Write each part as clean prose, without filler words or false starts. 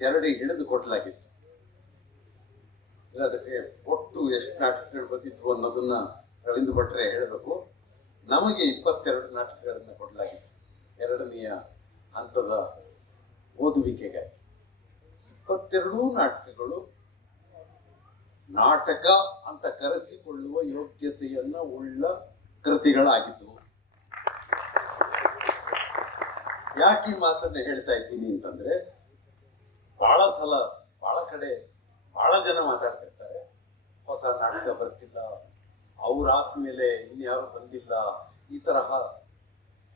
ಚರಡಿ ಹಿಡಿದು ಕೊಡಲಾಗಿತ್ತು. ಅದಕ್ಕೆ ಒಟ್ಟು ಎಷ್ಟು ನಾಟಕಗಳು ಬಂದಿದ್ವು ಅನ್ನೋದನ್ನ ರವೀಂದ್ರ ಭಟ್ರೆ ಹೇಳಬೇಕು. ನಮಗೆ 22 ನಾಟಕಗಳನ್ನು ಕೊಡಲಾಗಿತ್ತು ಎರಡನೆಯ ಹಂತದ ಓದುವಿಕೆಗಾಗಿ. 22 ನಾಟಕಗಳು ನಾಟಕ ಅಂತ ಕರೆಸಿಕೊಳ್ಳುವ ಯೋಗ್ಯತೆಯನ್ನ ಉಳ್ಳ ಕೃತಿಗಳಾಗಿದ್ದವು. ಯಾಕೆ ಈ ಮಾತನ್ನ ಹೇಳ್ತಾ ಇದ್ದೀನಿ ಅಂತಂದ್ರೆ, ಬಹಳ ಸಲ ಬಹಳ ಕಡೆ ಬಹಳ ಜನ ಮಾತಾಡ್ತಿರ್ತಾರೆ, ಹೊಸ ನಾಟಕ ಬರ್ತಿಲ್ಲ, ಅವ್ರಾದ್ಮೇಲೆ ಇನ್ಯಾರು ಬಂದಿಲ್ಲ, ಈ ತರಹ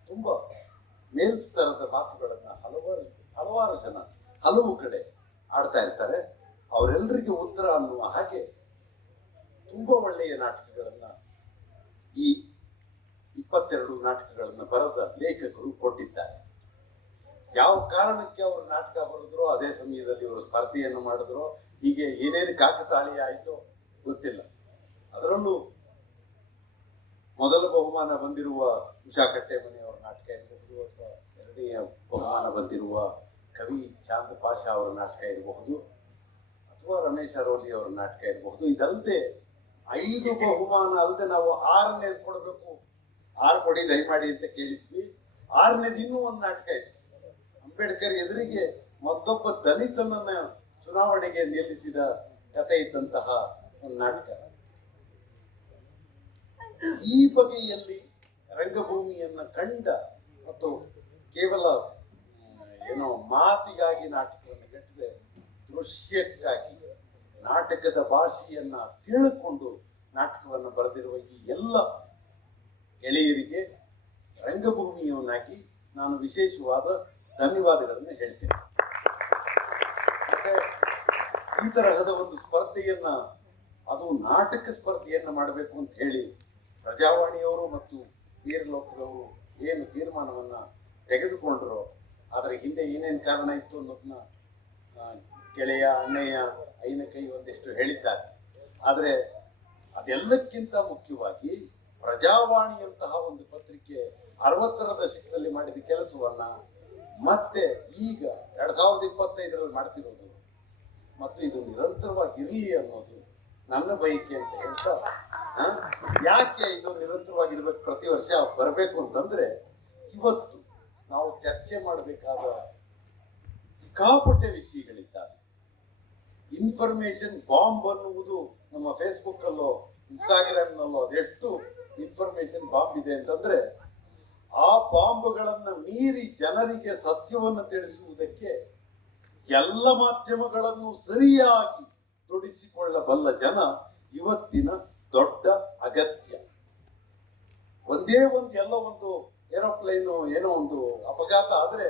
ತುಂಬಾ ಮೇಲ್ಸ್ತರದ ಮಾತುಗಳನ್ನ ಹಲವಾರು ಜನ ಹಲವು ಕಡೆ ಆಡ್ತಾ ಇರ್ತಾರೆ. ಅವರೆಲ್ಲರಿಗೆ ಉತ್ತರ ಅನ್ನುವ ಹಾಗೆ ತುಂಬಾ ಒಳ್ಳೆಯ ನಾಟಕಗಳನ್ನ ಈ 22 ನಾಟಕಗಳನ್ನು ಬರೆದ ಲೇಖಕರು ಕೊಟ್ಟಿದ್ದಾರೆ. ಯಾವ ಕಾರಣಕ್ಕೆ ಅವರು ನಾಟಕ ಬರೆದ್ರು, ಅದೇ ಸಮಯದಲ್ಲಿ ಅವರು ಸ್ಪರ್ಧೆಯನ್ನು ಮಾಡಿದ್ರು, ಹೀಗೆ ಏನೇನು ಕಾಕತಾಳೀಯ ಆಯಿತು ಗೊತ್ತಿಲ್ಲ. ಅದರಲ್ಲೂ ಮೊದಲ ಬಹುಮಾನ ಬಂದಿರುವ ಉಷಾ ಕಟ್ಟೆಮನೆಯವರ ನಾಟಕ ಇರಬಹುದು, ಅಥವಾ ಎರಡನೆಯ ಬಹುಮಾನ ಬಂದಿರುವ ಕವಿ ಚಾಂದ್ ಪಾಷಾ ಅವರ ನಾಟಕ ಇರಬಹುದು, ಅಥವಾ ರಮೇಶ್ ಅರೋಲಿ ಅವರ ನಾಟಕ ಇರಬಹುದು. ಇದಲ್ಲದೆ 5 ಬಹುಮಾನ ಅಲ್ಲದೆ ನಾವು 6ನೇದು ಕೊಡಬೇಕು, 6 ಕೊಡಿ ದಯಮಾಡಿ ಅಂತ ಕೇಳಿದ್ವಿ. 6ನೇದು ಇನ್ನೂ ಒಂದು ನಾಟಕ ಇತ್ತು. ಅಂಬೇಡ್ಕರ್ ಎದುರಿಗೆ ಮತ್ತೊಬ್ಬ ದಲಿತನನ್ನ ಚುನಾವಣೆಗೆ ನಿಲ್ಲಿಸಿದ ಕಥೆ ಇದ್ದಂತಹ ಒಂದು ನಾಟಕ. ಈ ಬಗೆಯಲ್ಲಿ ರಂಗಭೂಮಿಯನ್ನ ಕಂಡ ಮತ್ತು ಕೇವಲ ಏನೋ ಮಾತಿಗಾಗಿ ನಾಟಕವನ್ನು ಗಟ್ಟದೆ ದೃಶ್ಯಕ್ಕಾಗಿ ನಾಟಕದ ಭಾಷೆಯನ್ನ ತಿಳ್ಕೊಂಡು ನಾಟಕವನ್ನು ಬರೆದಿರುವ ಈ ಎಲ್ಲ ಗೆಳೆಯರಿಗೆ ರಂಗಭೂಮಿಯವನಾಗಿ ನಾನು ವಿಶೇಷವಾದ ಧನ್ಯವಾದಗಳನ್ನು ಹೇಳ್ತೇನೆ. ಮತ್ತೆ ಈ ತರಹದ ಒಂದು ಸ್ಪರ್ಧೆಯನ್ನ, ಅದು ನಾಟಕ ಸ್ಪರ್ಧೆಯನ್ನ ಮಾಡಬೇಕು ಅಂತ ಹೇಳಿ ಪ್ರಜಾವಾಣಿಯವರು ಮತ್ತು ವೀರಲೋಕದವರು ಏನು ತೀರ್ಮಾನವನ್ನ ತೆಗೆದುಕೊಂಡ್ರು, ಅದರ ಹಿಂದೆ ಏನೇನು ಕಾರಣ ಇತ್ತು ಅನ್ನೋದನ್ನ ಗೆಳೆಯ ಅಣ್ಣಯ್ಯ ಐನಕೈ ಒಂದಿಷ್ಟು ಹೇಳಿದ್ದಾರೆ. ಆದರೆ ಅದೆಲ್ಲಕ್ಕಿಂತ ಮುಖ್ಯವಾಗಿ ಪ್ರಜಾವಾಣಿಯಂತಹ ಒಂದು ಪತ್ರಿಕೆ 60ರ ದಶಕದಲ್ಲಿ ಮಾಡಿದ ಕೆಲಸವನ್ನ ಮತ್ತೆ ಈಗ 2025ರಲ್ಲಿ ಮಾಡ್ತಿರೋದು ಮತ್ತು ಇದು ನಿರಂತರವಾಗಿರಲಿ ಅನ್ನೋದು ನನ್ನ ಬಯಕೆ ಅಂತ ಹೇಳ್ತಾ, ಯಾಕೆ ಇದು ನಿರಂತರವಾಗಿರ್ಬೇಕು, ಪ್ರತಿ ವರ್ಷ ಬರಬೇಕು ಅಂತಂದ್ರೆ, ಇವತ್ತು ನಾವು ಚರ್ಚೆ ಮಾಡಬೇಕಾದ ಸಿಕ್ಕಾಪಟ್ಟೆ ವಿಷಯಗಳಿದ್ದಾವೆ. ಇನ್ಫಾರ್ಮೇಶನ್ ಬಾಂಬ್ ಅನ್ನುವುದು ನಮ್ಮ ಫೇಸ್ಬುಕ್ ಅಲ್ಲೋ ಇನ್ಸ್ಟಾಗ್ರಾಮ್ನಲ್ಲೋ ಅದೆಷ್ಟು ಇನ್ಫಾರ್ಮೇಶನ್ ಬಾಂಬ್ ಇದೆ ಅಂತಂದ್ರೆ, ಆ ಬಾಂಬ್ಗಳನ್ನ ಮೀರಿ ಜನರಿಗೆ ಸತ್ಯವನ್ನು ತಿಳಿಸುವುದಕ್ಕೆ ಎಲ್ಲ ಮಾಧ್ಯಮಗಳನ್ನು ಸರಿಯಾಗಿ ತೊಡಗಿಸಿಕೊಳ್ಳಬಲ್ಲ ಜನ ಇವತ್ತಿನ ದೊಡ್ಡ ಅಗತ್ಯ. ಒಂದೇ ಎಲ್ಲೋ ಒಂದು ಏರೋಪ್ಲೇನು ಏನೋ ಒಂದು ಅಪಘಾತ ಆದ್ರೆ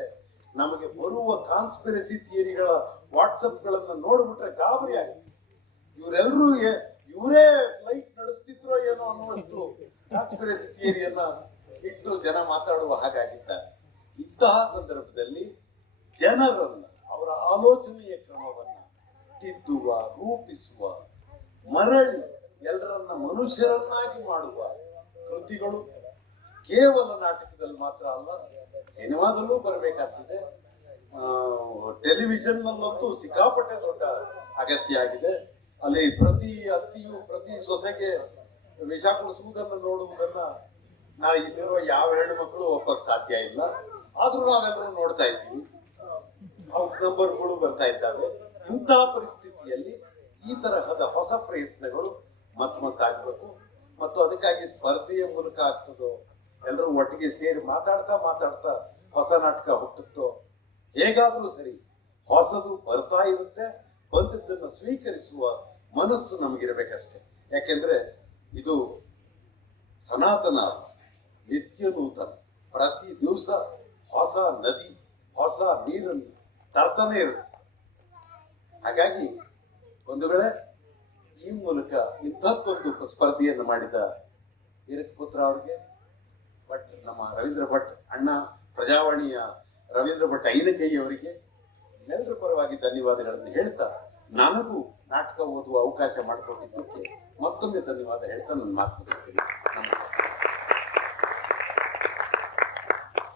ನಮಗೆ ಬರುವ ಕಾನ್ಸ್ಪಿರಸಿ ಥಿಯರಿಗಳ ವಾಟ್ಸಪ್ಗಳನ್ನು ನೋಡ್ಬಿಟ್ರೆ ಗಾಬರಿ ಆಗುತ್ತೆ. ಇವರೆಲ್ಲರೂ ಇವರೇ ಫ್ಲೈಟ್ ನಡೆಸ್ತಿದ್ರೋ ಏನೋ ಅನ್ನುವಷ್ಟು ಕಾನ್ಸ್ಪಿರಸಿ ಥಿಯರಿಯನ್ನ ಇಟ್ಟು ಜನ ಮಾತಾಡುವ ಹಾಗಾಗಿದ್ದಾರೆ. ಇಂತಹ ಸಂದರ್ಭದಲ್ಲಿ ಜನರನ್ನ, ಅವರ ಆಲೋಚನೆಯ ಕ್ರಮವನ್ನ ತಿದ್ದುವ, ರೂಪಿಸುವ, ಮರಳಿ ಎಲ್ಲರನ್ನ ಮನುಷ್ಯರನ್ನಾಗಿ ಮಾಡುವ ಕೃತಿಗಳು ಕೇವಲ ನಾಟಕದಲ್ಲಿ ಮಾತ್ರ ಅಲ್ಲ, ಸಿನಿಮಾದಲ್ಲೂ ಬರಬೇಕಾಗ್ತದೆ. ಟೆಲಿವಿಷನ್ನಲ್ಲಂತೂ ಸಿಕ್ಕಾಪಟ್ಟೆ ದೊಡ್ಡ ಅಗತ್ಯ ಆಗಿದೆ. ಅಲ್ಲಿ ಪ್ರತಿ ಅತ್ತಿಯು ಪ್ರತಿ ಸೊಸೆಗೆ ವಿಷ ಕುಡಿಸುವುದನ್ನು ನೋಡುವುದನ್ನ ಇಲ್ಲಿರುವ ಯಾವ ಹೆಣ್ಣು ಮಕ್ಕಳು ಒಪ್ಪಕ್ಕೆ ಸಾಧ್ಯ ಇಲ್ಲ. ಆದ್ರೂ ನಾವೆಲ್ಲರೂ ನೋಡ್ತಾ ಇದ್ದೀವಿ, ಔಟ್ ನಂಬರ್ಗಳು ಬರ್ತಾ ಇದ್ದಾವೆ. ಇಂತಹ ಪರಿಸ್ಥಿತಿಯಲ್ಲಿ ಈ ತರಹದ ಹೊಸ ಪ್ರಯತ್ನಗಳು ಮತ್ತಾಗಬೇಕು. ಮತ್ತು ಅದಕ್ಕಾಗಿ ಸ್ಪರ್ಧೆಯ ಮೂಲಕ ಆಗ್ತದೋ, ಎಲ್ಲರೂ ಒಟ್ಟಿಗೆ ಸೇರಿ ಮಾತಾಡ್ತಾ ಹೊಸ ನಾಟಕ ಹುಟ್ಟುತ್ತೋ, ಹೇಗಾದ್ರೂ ಸರಿ ಹೊಸದು ಬರ್ತಾ ಇರುತ್ತೆ. ಬಂದದ್ದನ್ನು ಸ್ವೀಕರಿಸುವ ಮನಸ್ಸು ನಮಗಿರಬೇಕಷ್ಟೆ. ಯಾಕೆಂದ್ರೆ ಇದು ಸನಾತನ ಅಲ್ಲ, ನಿತ್ಯ ನೂತನ. ಪ್ರತಿ ದಿವಸ ಹೊಸ ನದಿ, ಹೊಸ ನೀರನ್ನು ತರ್ತಾನೆ ಇರುತ್ತೆ. ಹಾಗಾಗಿ ಒಂದು ವೇಳೆ ಈ ಮೂಲಕ ಇಂಥದ್ದೊಂದು ಸ್ಪರ್ಧೆಯನ್ನು ಮಾಡಿದ ವೀರಕ್ ಪುತ್ರ ಅವ್ರಿಗೆ, ನಮ್ಮ ರವೀಂದ್ರ ಭಟ್ ಅಣ್ಣ, ಪ್ರಜಾವಾಣಿಯ ರವೀಂದ್ರ ಭಟ್ ಐನಕೈ ಅವರಿಗೆ ಎಲ್ಲರ ಪರವಾಗಿ ಧನ್ಯವಾದಗಳನ್ನು ಹೇಳ್ತಾ, ನನಗೂ ನಾಟಕ ಓದುವ ಅವಕಾಶ ಮಾಡಿಕೊಟ್ಟಿದ್ದಕ್ಕೆ ಮತ್ತೊಮ್ಮೆ ಧನ್ಯವಾದ ಹೇಳ್ತಾ ನನ್ನ ಮಾತು ಮುಗಿಸ್ತೀನಿ.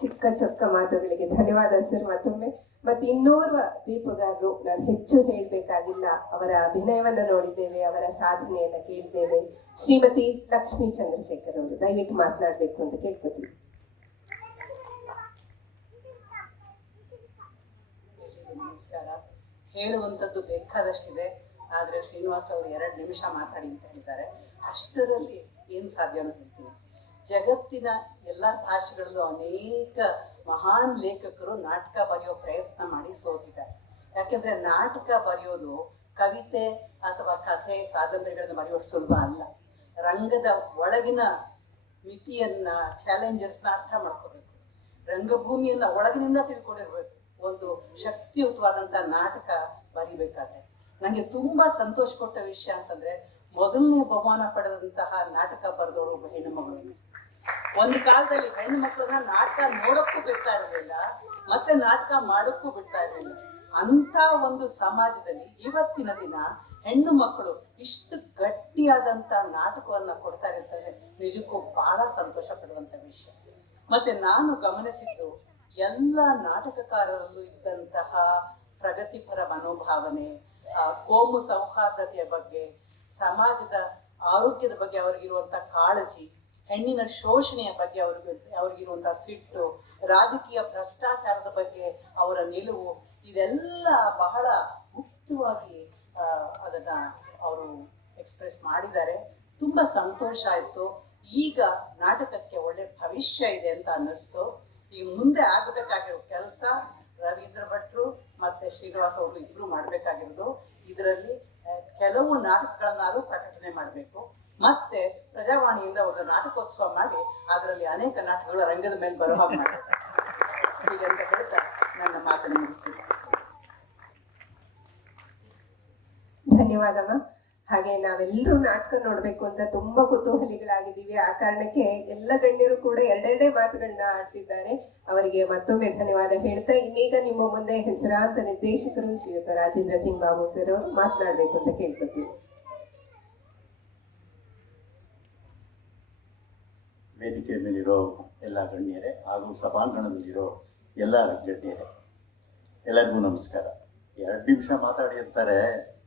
ಚಿಕ್ಕ ಮಾತುಗಳಿಗೆ ಧನ್ಯವಾದ ಸರ್. ಮತ್ತೊಮ್ಮೆ ಮತ್ತೆ ಇನ್ನೋರ್ವ ದೀಪಗಾರರು ನಾನು ಹೆಚ್ಚು ಹೇಳಬೇಕಾಗಿಲ್ಲ, ಅವರ ಅಭಿನಯವನ್ನ ನೋಡಿದ್ದೇವೆ, ಅವರ ಸಾಧನೆಯನ್ನ ಕೇಳಿದ್ದೇವೆ. ಶ್ರೀಮತಿ ಲಕ್ಷ್ಮೀ ಚಂದ್ರಶೇಖರ್ ಅವರು ದಯವಿಟ್ಟು ಮಾತನಾಡಬೇಕು ಅಂತ ಕೇಳ್ಕೊತೀವಿ. ನಮಸ್ಕಾರ. ಹೇಳುವಂಥದ್ದು ಬೇಕಾದಷ್ಟಿದೆ, ಆದರೆ ಶ್ರೀನಿವಾಸ್ ಅವರು 2 ನಿಮಿಷ ಮಾತಾಡಿ ಅಂತ ಹೇಳಿದ್ದಾರೆ. ಅಷ್ಟರಲ್ಲಿ ಏನು ಸಾಧ್ಯನೋ ಹೇಳ್ತೀನಿ. ಜಗತ್ತಿನ ಎಲ್ಲ ಭಾಷೆಗಳಲ್ಲೂ ಅನೇಕ ಮಹಾನ್ ಲೇಖಕರು ನಾಟಕ ಬರೆಯೋ ಪ್ರಯತ್ನ ಮಾಡಿ ಸೋತಿದ್ದಾರೆ. ಯಾಕೆಂದರೆ ನಾಟಕ ಬರೆಯೋದು ಕವಿತೆ ಅಥವಾ ಕಥೆ ಕಾದಂಬರಿಗಳನ್ನು ಬರೆಯೋದು ಸುಲಭ ಅಲ್ಲ. ರಂಗದ ಒಳಗಿನ ಮಿತಿಯನ್ನು, ಚಾಲೆಂಜಸ್ನ ಅರ್ಥ ಮಾಡ್ಕೋಬೇಕು. ರಂಗಭೂಮಿಯನ್ನು ಒಳಗಿನಿಂದ ತಿಳ್ಕೊಂಡಿರ್ಬೇಕು. ಒಂದು ಶಕ್ತಿಯುತವಾದಂಥ ನಾಟಕ ಬರಿಬೇಕಾದ್ರೆ ನನಗೆ ತುಂಬ ಸಂತೋಷ ಕೊಟ್ಟ ವಿಷಯ ಅಂತಂದರೆ, ಮೊದಲನೇ ಬಹುಮಾನ ಪಡೆದಂತಹ ನಾಟಕ ಬರೆದವರು ಒಬ್ಬ ಹೆಣ್ಣು ಮಗಳು. ಒಂದು ಕಾಲದಲ್ಲಿ ಹೆಣ್ಣು ಮಕ್ಕಳನ್ನ ನಾಟಕ ನೋಡೋಕ್ಕೂ ಬಿಡ್ತಾ ಇರಲಿಲ್ಲ, ಮತ್ತೆ ನಾಟಕ ಮಾಡೋಕ್ಕೂ ಬಿಡ್ತಾ ಇರಲಿಲ್ಲ. ಅಂಥ ಒಂದು ಸಮಾಜದಲ್ಲಿ ಇವತ್ತಿನ ದಿನ ಹೆಣ್ಣು ಮಕ್ಕಳು ಇಷ್ಟು ಗಟ್ಟಿಯಾದಂಥ ನಾಟಕವನ್ನು ಕೊಡ್ತಾ ಇರ್ತಾರೆ. ನಿಜಕ್ಕೂ ಬಹಳ ಸಂತೋಷ ಪಡುವಂಥ ವಿಷಯ. ಮತ್ತೆ ನಾನು ಗಮನಿಸಿದ್ದು, ಎಲ್ಲ ನಾಟಕಕಾರರಲ್ಲೂ ಇದ್ದಂತಹ ಪ್ರಗತಿಪರ ಮನೋಭಾವನೆ, ಕೋಮು ಸೌಹಾರ್ದತೆಯ ಬಗ್ಗೆ, ಸಮಾಜದ ಆರೋಗ್ಯದ ಬಗ್ಗೆ ಅವರಿಗಿರುವಂಥ ಕಾಳಜಿ, ಹೆಣ್ಣಿನ ಶೋಷಣೆಯ ಬಗ್ಗೆ ಅವ್ರಿಗಿರುವಂಥ ಸಿಟ್ಟು, ರಾಜಕೀಯ ಭ್ರಷ್ಟಾಚಾರದ ಬಗ್ಗೆ ಅವರ ನಿಲುವು, ಇದೆಲ್ಲ ಬಹಳ ಮುಕ್ತವಾಗಿ ಅದನ್ನು ಅವರು ಎಕ್ಸ್ಪ್ರೆಸ್ ಮಾಡಿದ್ದಾರೆ. ತುಂಬ ಸಂತೋಷ ಆಯಿತು. ಈಗ ನಾಟಕಕ್ಕೆ ಒಳ್ಳೆ ಭವಿಷ್ಯ ಇದೆ ಅಂತ ಅನ್ನಿಸ್ತು. ಈಗ ಮುಂದೆ ಆಗಬೇಕಾಗಿರೋ ಕೆಲಸ ರವೀಂದ್ರ ಭಟ್ರು ಮತ್ತು ಶ್ರೀನಿವಾಸ್ ಅವರು ಇಬ್ಬರು ಮಾಡಬೇಕಾಗಿರೋದು, ಇದರಲ್ಲಿ ಕೆಲವು ನಾಟಕಗಳನ್ನಾರು ಪ್ರಕಟಣೆ ಮಾಡಬೇಕು. ಮತ್ತೆ ಪ್ರಜಾವಾಣಿಯಿಂದ ಒಂದು ನಾಟಕೋತ್ಸವ ಮಾಡಿ ಅದರಲ್ಲಿ ಅನೇಕ ನಾಟಕಗಳು ರಂಗದ ಮೇಲೆ ಬರೋ ಹಾಗೆ ಮಾಡಬೇಕು. ಹೀಗಂತ ಹೇಳ್ತಾ ನನ್ನ ಮಾತನ್ನು ಮುಗಿಸ್ತೀನಿ. ಧನ್ಯವಾದಮ್ಮ. ಹಾಗೆ ನಾವೆಲ್ಲರೂ ನಾಟಕ ನೋಡ್ಬೇಕು ಅಂತ ತುಂಬಾ ಕುತೂಹಲಿಗಳಾಗಿದ್ದೀವಿ. ಆ ಕಾರಣಕ್ಕೆ ಎಲ್ಲ ಗಣ್ಯರು ಕೂಡ 2 ಮಾತುಗಳನ್ನ ಆಡ್ತಿದ್ದಾರೆ. ಅವರಿಗೆ ಮತ್ತೊಮ್ಮೆ ಧನ್ಯವಾದ ಹೇಳ್ತಾ, ಇನ್ನೀಗ ನಿಮ್ಮ ಮುಂದೆ ಹೆಸರಾಂತ ನಿರ್ದೇಶಕರು ಶ್ರೀಯುತ ರಾಜೇಂದ್ರ ಸಿಂಗ್ ಬಾಬು ಸರ್ ಅವರು ಮಾತನಾಡಬೇಕು ಅಂತ ಕೇಳ್ಕೊತೀವಿ. ವೇದಿಕೆ ಮೇಲಿರೋ ಎಲ್ಲ ಗಣ್ಯರೇ ಹಾಗೂ ಸಭಾಂಗಣದಲ್ಲಿರೋ ಎಲ್ಲ ಗಣ್ಯರೇ, ಎಲ್ಲರಿಗೂ ನಮಸ್ಕಾರ. 2 ನಿಮಿಷ ಮಾತಾಡಿ ಅಂತಾರೆ.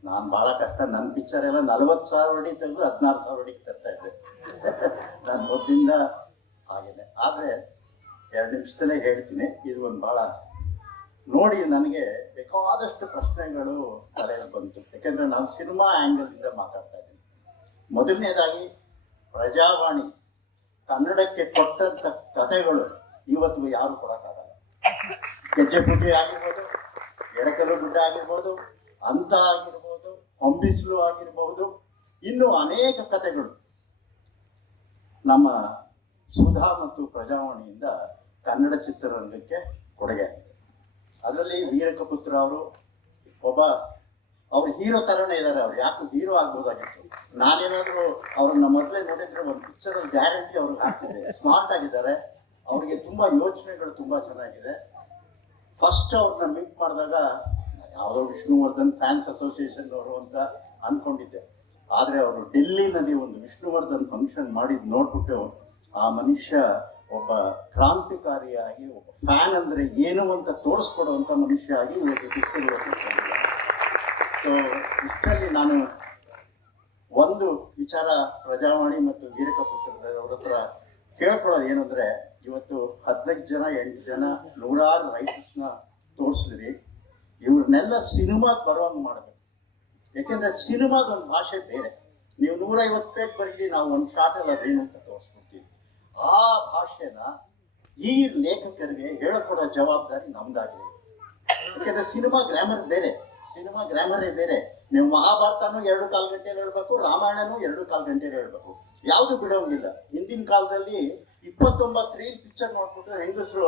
ನಾನು ಭಾಳ ಕಷ್ಟ. ನನ್ನ ಪಿಕ್ಚರ್ ಎಲ್ಲ 40,000 ಅಡಿ ತೆಗೆದು 16,000 ಅಡಿಗೆ ತರ್ತಾ ಇದ್ದೆ. ನಾನು ಮೊದಲಿಂದ ಹಾಗೇನೆ. ಆದರೆ 2 ನಿಮಿಷದಲ್ಲೇ ಹೇಳ್ತೀನಿ. ಇದು ಒಂದು ಭಾಳ ನೋಡಿ ನನಗೆ ಬೇಕಾದಷ್ಟು ಪ್ರಶ್ನೆಗಳು ತಲೆಯಲ್ಲಿ ಬಂತು. ಯಾಕೆಂದರೆ ನಾನು ಸಿನಿಮಾ ಆ್ಯಂಗಲಿಂದ ಮಾತಾಡ್ತಾ ಇದ್ದೀನಿ. ಮೊದಲನೇದಾಗಿ, ಪ್ರಜಾವಾಣಿ ಕನ್ನಡಕ್ಕೆ ಕೊಟ್ಟಂಥ ಕಥೆಗಳು ಇವತ್ತು ಯಾರು ಕೊಡೋಕ್ಕಾಗಲ್ಲ. ಗೆಜ್ಜೆ ಪೂಜೆ ಆಗಿರ್ಬೋದು, ಎಡಕಲ್ಲು ಗುಡ್ಡ ಆಗಿರ್ಬೋದು, ಅಂತ ಆಗಿರ್ಬೋದು, ಹೊಂಬಿಸ್ಲು ಆಗಿರ್ಬೋದು, ಇನ್ನೂ ಅನೇಕ ಕಥೆಗಳು ನಮ್ಮ ಸುಧಾ ಮತ್ತು ಪ್ರಜಾವಾಣಿಯಿಂದ ಕನ್ನಡ ಚಿತ್ರರಂಗಕ್ಕೆ ಕೊಡುಗೆ ಆಗಿದೆ. ಅದರಲ್ಲಿ ವೀರಕಪುತ್ರ ಅವರು ಅವ್ರು ಹೀರೋ ಥರನೇ ಇದ್ದಾರೆ. ಅವ್ರು ಯಾಕೆ ಹೀರೋ ಆಗ್ಬೋದಾಗಿತ್ತು. ನಾನೇನಾದರೂ ಅವ್ರನ್ನ ಮೊದಲೇ ನೋಡಿದ್ರೆ ಒಂದು ಪಿಕ್ಚರಲ್ಲಿ ಗ್ಯಾರಂಟಿ ಅವ್ರಿಗೆ ಆಗ್ತಿದೆ. ಸ್ಮಾರ್ಟ್ ಆಗಿದ್ದಾರೆ. ಅವರಿಗೆ ತುಂಬ ಯೋಚನೆಗಳು ತುಂಬ ಚೆನ್ನಾಗಿದೆ. ಫಸ್ಟ್ ಅವ್ರನ್ನ ಮೀಟ್ ಮಾಡಿದಾಗ ಯಾವುದೋ ವಿಷ್ಣುವರ್ಧನ್ ಫ್ಯಾನ್ಸ್ ಅಸೋಸಿಯೇಷನ್ ಅವರು ಅಂತ ಅಂದ್ಕೊಂಡಿದ್ದೆ. ಆದರೆ ಅವರು ಡೆಲ್ಲಿನಲ್ಲಿ ಒಂದು ವಿಷ್ಣುವರ್ಧನ್ ಫಂಕ್ಷನ್ ಮಾಡಿದ್ದು ನೋಡ್ಬಿಟ್ಟು ಆ ಮನುಷ್ಯ ಒಬ್ಬ ಕ್ರಾಂತಿಕಾರಿಯಾಗಿ, ಒಬ್ಬ ಫ್ಯಾನ್ ಅಂದರೆ ಏನು ಅಂತ ತೋರಿಸ್ಕೊಡುವಂಥ ಮನುಷ್ಯ ಆಗಿ ಇವತ್ತು ಪಿಕ್ಚರ್. ಸೊ ಇಷ್ಟರಲ್ಲಿ ನಾನು ಒಂದು ವಿಚಾರ ಪ್ರಜಾವಾಣಿ ಮತ್ತು ವೀರಕಪುತ್ರದವ್ರ ಹತ್ರ ಕೇಳ್ಕೊಳ್ಳೋದು ಏನು ಅಂದರೆ, ಇವತ್ತು 15 ಜನ 8 ಜನ 100 ರೈಟರ್ಸ್ನ ತೋರಿಸಿದ್ರಿ. ಇವ್ರನ್ನೆಲ್ಲ ಸಿನಿಮಾಗೆ ಬರೋಂಗೆ ಮಾಡಬೇಕು. ಯಾಕೆಂದರೆ ಸಿನಿಮಾದೊಂದು ಭಾಷೆ ಬೇರೆ. ನೀವು 150 ಪೇಜ್ ಬರೀರಿ, ನಾವು ಒಂದು ಶಾರ್ಟಲ್ಲಿ ಅದೇನು ಅಂತ ತೋರಿಸ್ಕೊಡ್ತೀವಿ. ಆ ಭಾಷೆನ ಈ ಲೇಖಕರಿಗೆ ಹೇಳಿಕೊಡೋ ಜವಾಬ್ದಾರಿ ನಮ್ದಾಗಿದೆ. ಯಾಕೆಂದರೆ ಸಿನಿಮಾ ಗ್ರಾಮರ್ ಬೇರೆ, ಸಿನಿಮಾ ಗ್ರಾಮರೇ ಬೇರೆ. ನೀವು ಮಹಾಭಾರತನೂ 2.25 ಗಂಟೆಯಲ್ಲಿ ಹೇಳ್ಬೇಕು, ರಾಮಾಯಣನೂ 2.25 ಗಂಟೆಯಲ್ಲಿ ಹೇಳ್ಬೇಕು. ಯಾವುದು ಬಿಡೋಂಗಿಲ್ಲ. ಹಿಂದಿನ ಕಾಲದಲ್ಲಿ 29 ರೀಲ್ ಪಿಕ್ಚರ್ ನೋಡ್ಬಿಟ್ಟು ಹೆಂಗಸರು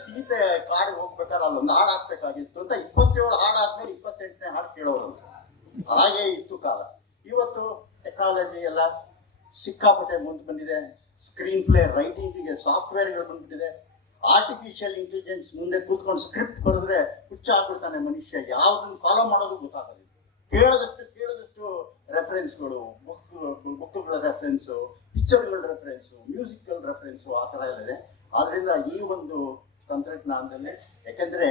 ಸೀತೆ ಕಾಡಿಗೆ ಹೋಗ್ಬೇಕಾದ್ರೆ ಅಲ್ಲೊಂದು ಹಾಡು ಹಾಕ್ಬೇಕಾಗಿತ್ತು ಅಂತ 27 ಹಾಡು ಆದ್ಮೇಲೆ 28ನೇ ಹಾಡು ಕೇಳೋರು. ಹಾಗೆ ಇತ್ತು ಕಾಲ. ಇವತ್ತು ಟೆಕ್ನಾಲಜಿ ಎಲ್ಲ ಸಿಕ್ಕಾಪಟ್ಟೆ ಮುಂದೆ ಬಂದಿದೆ. ಸ್ಕ್ರೀನ್ ಪ್ಲೇ ರೈಟಿಂಗಿಗೆ ಸಾಫ್ಟ್ವೇರ್ಗಳು ಬಂದ್ಬಿಟ್ಟಿದೆ. ಆರ್ಟಿಫಿಷಿಯಲ್ ಇಂಟೆಲಿಜೆನ್ಸ್ ಮುಂದೆ ಕೂತ್ಕೊಂಡು ಸ್ಕ್ರಿಪ್ಟ್ ಬರೆದ್ರೆ ಹುಚ್ಚ ಆಗ್ಬಿಡ್ತಾನೆ ಮನುಷ್ಯ. ಯಾವುದನ್ನು ಫಾಲೋ ಮಾಡೋದು ಗೊತ್ತಾಗೋದಿಲ್ಲ. ಕೇಳದಷ್ಟು ರೆಫರೆನ್ಸ್ಗಳು, ಬುಕ್ಗಳ ರೆಫರೆನ್ಸು, ಪಿಕ್ಚರ್ಗಳ ರೆಫರೆನ್ಸು, ಮ್ಯೂಸಿಕಲ್ ರೆಫರೆನ್ಸು, ಆ ಥರ ಎಲ್ಲ ಇದೆ. ಆದ್ದರಿಂದ ಈ ಒಂದು ತಂತ್ರಜ್ಞಾನದಲ್ಲಿ, ಯಾಕೆಂದರೆ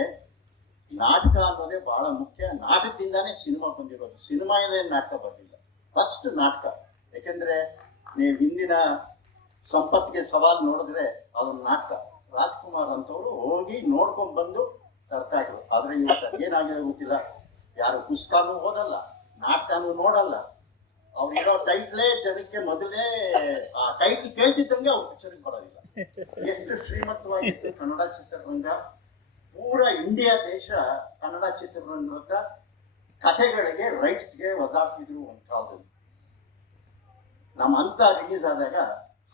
ನಾಟಕ ಅನ್ನೋದೇ ಬಹಳ ಮುಖ್ಯ. ನಾಟಕದಿಂದಾನೇ ಸಿನಿಮಾ ಬಂದಿರೋದು, ಸಿನಿಮಾನೇ ನಾಟಕ ಬರಲಿಲ್ಲ, ಫಸ್ಟ್ ನಾಟಕ. ಯಾಕೆಂದ್ರೆ ನೀವು ಹಿಂದಿನ ಸಂಪತ್ಗೆ ಸವಾಲು ನೋಡಿದ್ರೆ ಅದೊಂದು ನಾಟಕ. ರಾಜ್ಕುಮಾರ್ ಅಂತವರು ಹೋಗಿ ನೋಡ್ಕೊಂಡ್ ಬಂದು ತರ್ತಾ ಇದ್ರು. ಆದ್ರೆ ಇವತ್ತು ಏನಾಗಿದೆ ಗೊತ್ತಿಲ್ಲ, ಯಾರು ಪುಸ್ತಕನೂ ಓದಲ್ಲ, ನಾಟಕನೂ ನೋಡಲ್ಲ. ಅವ್ರು ಇರೋ ಟೈಟ್ಲೇ ಜನಕ್ಕೆ ಮೊದಲೇ ಆ ಟೈಟ್ಲ್ ಕೇಳ್ತಿದ್ದಂಗೆ ಅವ್ರು ಪಿಕ್ಚರ್ಗೆ ಬರೋದಿಲ್ಲ. ಎಷ್ಟು ಶ್ರೀಮಂತವಾಗಿತ್ತು ಕನ್ನಡ ಚಿತ್ರರಂಗ. ಪೂರ ಇಂಡಿಯಾ ದೇಶ ಕನ್ನಡ ಚಿತ್ರರಂಗದ ಹತ್ರ ಕಥೆಗಳಿಗೆ ರೈಟ್ಸ್ಗೆ ಒದ್ದಾಡ್ತಿದ್ರು ಒಂದು ಕಾಲದಲ್ಲಿ. ನಮ್ಮ ಅಂತ ರಿಲೀಸ್ ಆದಾಗ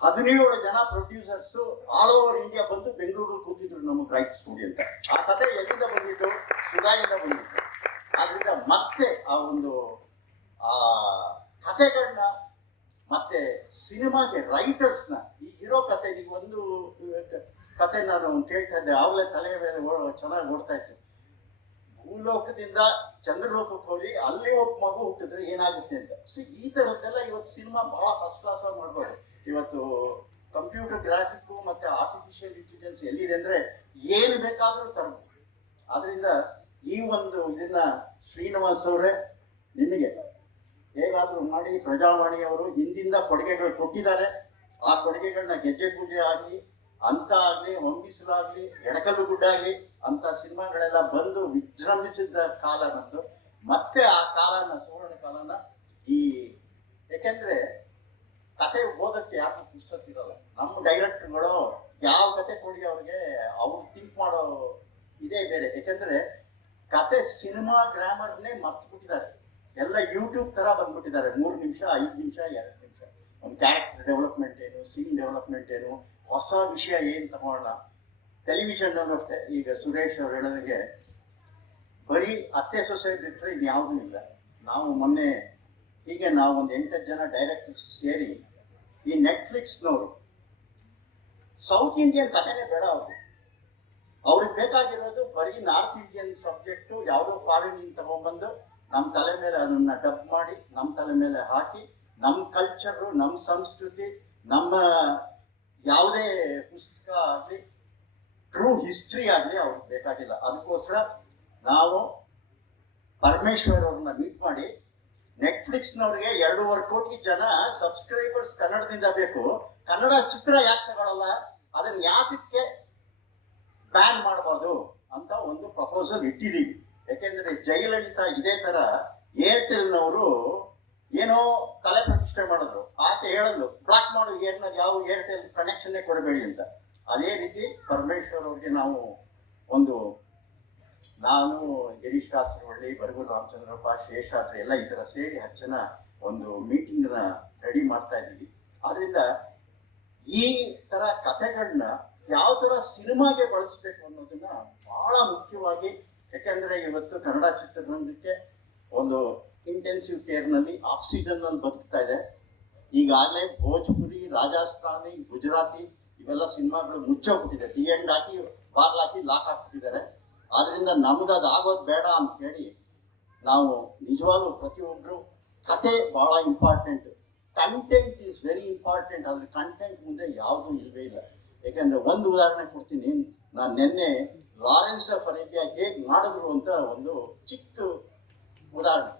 17 ಜನ ಪ್ರೊಡ್ಯೂಸರ್ಸ್ ಆಲ್ ಓವರ್ ಇಂಡಿಯಾ ಬಂದು ಬೆಂಗಳೂರಲ್ಲಿ ಕೂತಿದ್ರು ನಮಗೆ ರೈಟ್ ಸ್ಟುಡಿಯೋ ಅಂತ. ಆ ಕಥೆ ಎಲ್ಲಿಂದ ಬಂದಿದ್ದು? ಸುಧಾಯಿಂದ ಬಂದಿತ್ತು. ಆದ್ರಿಂದ ಮತ್ತೆ ಆ ಒಂದು ಆ ಕಥೆಗಳನ್ನ ಮತ್ತೆ ಸಿನಿಮಾಗೆ ರೈಟರ್ಸ್ನ, ಈ ಇರೋ ಕತೆ, ಈಗ ಒಂದು ಕತೆ ನಾನು ಕೇಳ್ತಾ ಇದ್ದೆ, ಆವಾಗಲೇ ತಲೆಯ ಮೇಲೆ ಚೆನ್ನಾಗಿ ಓಡ್ತಾ ಇತ್ತು. ಭೂಲೋಕದಿಂದ ಚಂದ್ರಲೋಕಕ್ಕೆ ಹೋಗಿ ಅಲ್ಲಿ ಒಬ್ಬ ಮಗು ಹುಟ್ಟಿದ್ರೆ ಏನಾಗುತ್ತೆ ಅಂತ. ಸೊ ಈ ಥರದ್ದೆಲ್ಲ ಇವತ್ತು ಸಿನಿಮಾ ಬಹಳ ಫಸ್ಟ್ ಕ್ಲಾಸ್ ಆಗಿ ಮಾಡ್ಬೋದು. ಇವತ್ತು ಕಂಪ್ಯೂಟರ್ ಗ್ರಾಫಿಕ್ಕು ಮತ್ತೆ ಆರ್ಟಿಫಿಷಿಯಲ್ ಇಂಟೆಲಿಜೆನ್ಸ್ ಎಲ್ಲಿದೆ ಅಂದ್ರೆ ಏನು ಬೇಕಾದರೂ ತರಬಹುದು. ಆದ್ರಿಂದ ಈ ಒಂದು ಇದನ್ನ ಶ್ರೀನಿವಾಸ್ ಅವರೇ ನಿಮಗೆ ಹೇಗಾದ್ರೂ ಮಾಡಿ ಪ್ರಜಾವಾಣಿಯವರು ಹಿಂದಿಂದ ಕೊಡುಗೆಗಳು ಕೊಟ್ಟಿದ್ದಾರೆ. ಆ ಕೊಡುಗೆಗಳನ್ನ ಗೆಜ್ಜೆ ಪೂಜೆ ಆಗಲಿ, ಅಂತ ಆಗಲಿ, ಹೊಂಬಿಸಲಾಗಲಿ, ಎಡಕಲ್ಲು ಗುಡ್ಡ ಆಗಲಿ ಅಂತ ಸಿನಿಮಾಗಳೆಲ್ಲ ಬಂದು ವಿಜೃಂಭಿಸಿದ ಕಾಲ ನಮ್ದು. ಮತ್ತೆ ಆ ಕಾಲನ, ಸುವರ್ಣ ಕಾಲನ ಯಾಕೆಂದ್ರೆ ಕತೆ ಓದಕ್ಕೆ ಯಾರು ಪುಸ್ತಕ ಇರೋಲ್ಲ. ನಮ್ಮ ಡೈರೆಕ್ಟರ್ಗಳು ಯಾವ ಕತೆ ಕೊಡಿ ಅವ್ರಿಗೆ, ಅವ್ರು ಥಿಂಕ್ ಮಾಡೋ ಇದೇ ಬೇರೆ. ಯಾಕೆಂದ್ರೆ ಕತೆ ಸಿನಿಮಾ ಗ್ರಾಮರ್ನೇ ಮರ್ತು ಬಿಟ್ಟಿದ್ದಾರೆ. ಎಲ್ಲ ಯೂಟ್ಯೂಬ್ ತರ ಬಂದ್ಬಿಟ್ಟಿದ್ದಾರೆ. 3 ನಿಮಿಷ, 5 ನಿಮಿಷ, 2 ನಿಮಿಷ ಒಂದು ಕ್ಯಾರೆಕ್ಟರ್ ಡೆವಲಪ್ಮೆಂಟ್ ಏನು, ಸೀನ್ ಡೆವಲಪ್ಮೆಂಟ್ ಏನು, ಹೊಸ ವಿಷಯ ಏನು ತಗೊಳ್ಳೋಣ. ಟೆಲಿವಿಷನ್ ಅಷ್ಟೇ, ಈಗ ಸುರೇಶ್ ಅವ್ರು ಹೇಳೋದಂಗೆ ಬರೀ ಅತ್ತೆ ಸೊಸೆ ಬಿಟ್ಟರೆ ಇನ್ಯಾವುದೂ ಇಲ್ಲ. ನಾವು ಮೊನ್ನೆ ಹೀಗೆ ನಾವು ಒಂದು 8 ಜನ ಡೈರೆಕ್ಟರ್ಸ್ ಸೇರಿ ಈ ನೆಟ್ಫ್ಲಿಕ್ಸ್ನವರು ಸೌತ್ ಇಂಡಿಯನ್ ಕಥೆನೇ ಬೇಡ ಅವ್ರಿಗೆ ಬೇಕಾಗಿರೋದು ಬರೀ ನಾರ್ತ್ ಇಂಡಿಯನ್ ಸಬ್ಜೆಕ್ಟು, ಯಾವುದೋ ಫಾರಿನ್ ತಗೊಂಡ್ಬಂದು ನಮ್ಮ ತಲೆ ಮೇಲೆ ಅದನ್ನ ಡಬ್ ಮಾಡಿ ನಮ್ಮ ತಲೆ ಮೇಲೆ ಹಾಕಿ ನಮ್ಮ ಕಲ್ಚರು, ನಮ್ಮ ಸಂಸ್ಕೃತಿ, ನಮ್ಮ ಯಾವುದೇ ಪುಸ್ತಕ ಆಗಲಿ, ಟ್ರೂ ಹಿಸ್ಟ್ರಿ ಆಗಲಿ ಅವ್ರಿಗೆ ಬೇಕಾಗಿಲ್ಲ. ಅದಕ್ಕೋಸ್ಕರ ನಾವು ಪರಮೇಶ್ವರ್ ಅವ್ರನ್ನ ಮೀಟ್ ಮಾಡಿ ನೆಟ್ಫ್ಲಿಕ್ಸ್ನವ್ರಿಗೆ 2.5 ಕೋಟಿ ಜನ ಸಬ್ಸ್ಕ್ರೈಬರ್ಸ್ ಕನ್ನಡದಿಂದ ಬೇಕು, ಕನ್ನಡ ಚಿತ್ರ ಯಾಕೆ ತಗೊಳ್ಳಲ್ಲ, ಅದನ್ನ ಯಾತಕ್ಕೆ ಬ್ಯಾನ್ ಮಾಡಬಹುದು ಅಂತ ಒಂದು ಪ್ರಪೋಸಲ್ ಇಟ್ಟಿದ್ದೀವಿ. ಯಾಕೆಂದ್ರೆ ಜಯಲಲಿತಾ ಇದೇ ತರ ಏರ್ಟೆಲ್ನವರು ಏನೋ ತಲೆ ಪ್ರತಿಷ್ಠೆ ಮಾಡಿದ್ರು. ಆಕೆ ಹೇಳಲು ಬ್ಲಾಕ್ ಮಾಡು ಯಾವ ಏರ್ಟೆಲ್ ಕನೆಕ್ಷನ್ನೇ ಕೊಡಬೇಡಿ ಅಂತ. ಅದೇ ರೀತಿ ಪರಮೇಶ್ವರ್ ಅವ್ರಿಗೆ ನಾವು ನಾನು ಗಿರೀಶ್ ಕಾಸರವಳ್ಳಿ, ಬರಗೂರು ರಾಮಚಂದ್ರಪ್ಪ, ಶೇಷಾದ್ರಿ ಎಲ್ಲ ಈ ಥರ ಸೇರಿ 10 ಜನ ಒಂದು ಮೀಟಿಂಗ್ನ ರೆಡಿ ಮಾಡ್ತಾ ಇದ್ದೀವಿ. ಆದ್ರಿಂದ ಈ ಥರ ಕಥೆಗಳನ್ನ ಯಾವ ಥರ ಸಿನಿಮಾಗೆ ಬಳಸಬೇಕು ಅನ್ನೋದನ್ನ ಬಹಳ ಮುಖ್ಯವಾಗಿ, ಯಾಕೆಂದ್ರೆ ಇವತ್ತು ಕನ್ನಡ ಚಿತ್ರರಂಗಕ್ಕೆ ಒಂದು ಇಂಟೆನ್ಸಿವ್ ಕೇರ್ನಲ್ಲಿ ಆಕ್ಸಿಜನ್ನಲ್ಲಿ ಬದುಕ್ತಾ ಇದೆ. ಈಗಾಗಲೇ ಭೋಜ್ಪುರಿ, ರಾಜಸ್ಥಾನಿ, ಗುಜರಾತಿ ಇವೆಲ್ಲ ಸಿನಿಮಾಗಳು ಮುಚ್ಚೋಗ್ಬಿಟ್ಟಿದೆ. ದಿ ಎಂಡ್ ಹಾಕಿ ಬಾರ್ಲ್ ಹಾಕಿ ಲಾಕ್ ಹಾಕ್ಬಿಟ್ಟಿದ್ದಾರೆ. ಆದ್ರಿಂದ ನಮ್ದು ಅದು ಆಗೋದು ಬೇಡ ಅಂತ ಹೇಳಿ ನಾವು ನಿಜವಾಗ್ಲೂ ಪ್ರತಿಯೊಬ್ಬರು ಕತೆ ಬಹಳ important, content is very important. ಅದ್ರ ಕಂಟೆಂಟ್ ಮುಂದೆ ಯಾವುದೂ ಇಲ್ಲವೇ ಇಲ್ಲ. ಯಾಕೆಂದ್ರೆ ಒಂದು ಉದಾಹರಣೆ ಕೊಡ್ತೀನಿ. ನಾನು ನಿನ್ನೆ ಲಾರೆನ್ಸ್ ಆಫ್ ಅರೇಬಿಯಾ ಹೇಗೆ ಮಾಡಿದ್ರು ಅಂತ ಒಂದು ಚಿಕ್ಕ ಉದಾಹರಣೆ.